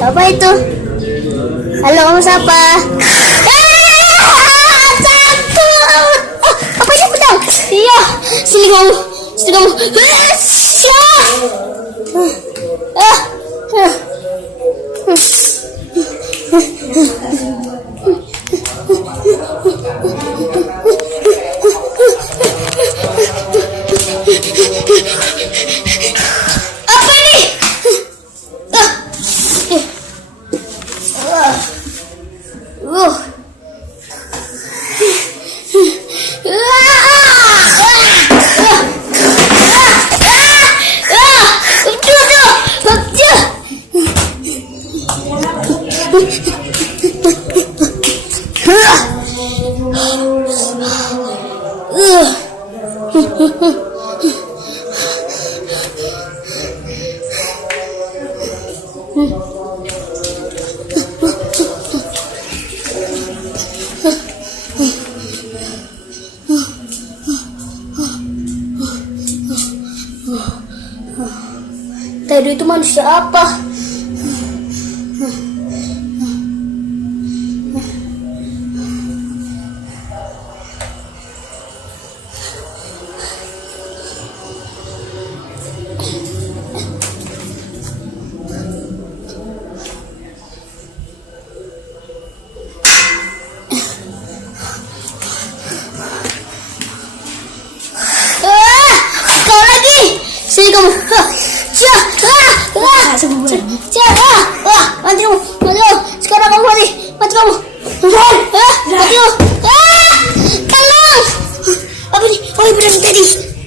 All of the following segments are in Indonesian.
Siapa itu? Halo, kamu siapa? Takut. Oh, apa ini pedang? Iya, sini kamu. Sini kamu. Apa ini? Tadi itu manusia apa? Kau lagi? Sini kamu. Mati kamu. Sekarang kamu mati. Mati kamu. Mati kamu. Tolong. Apa ini? Oh, berani tadi.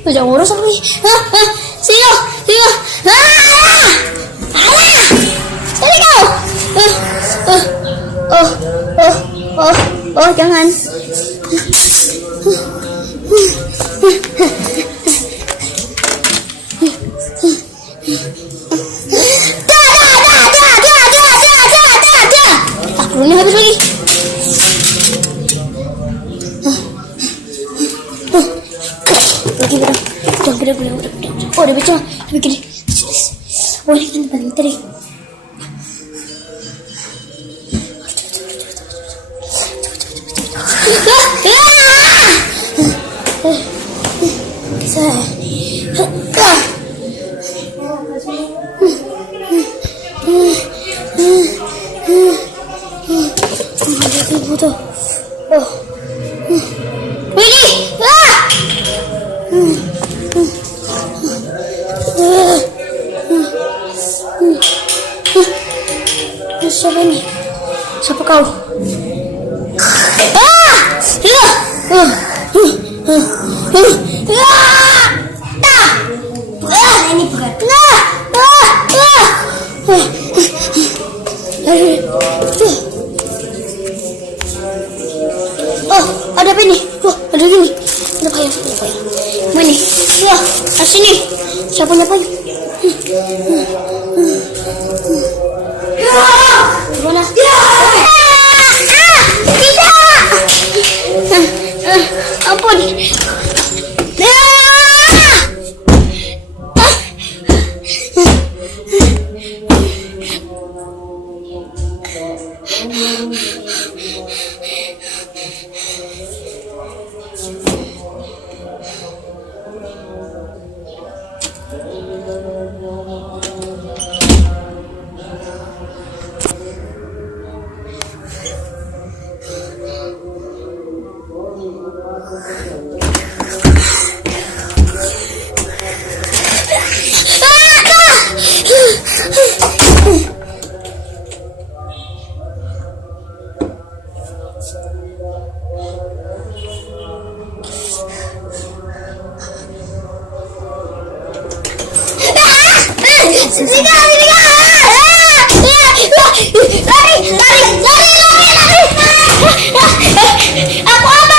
Jangan ngurus apa ini. Sini kau. Sini kau. Oh, jangan. Ini habis lagi. Pedang. Oh, udah baca. Lebih gede. Oh, ini kan pedang tadi. Siapa ini? Siapa kau? Ini bukan. Oh, ada apa ini? Oh, ada gini. Ada apa ya? Ini. Ya, sini. Siapa nyapa? Mana? Tidak. Ampun. Aku aman.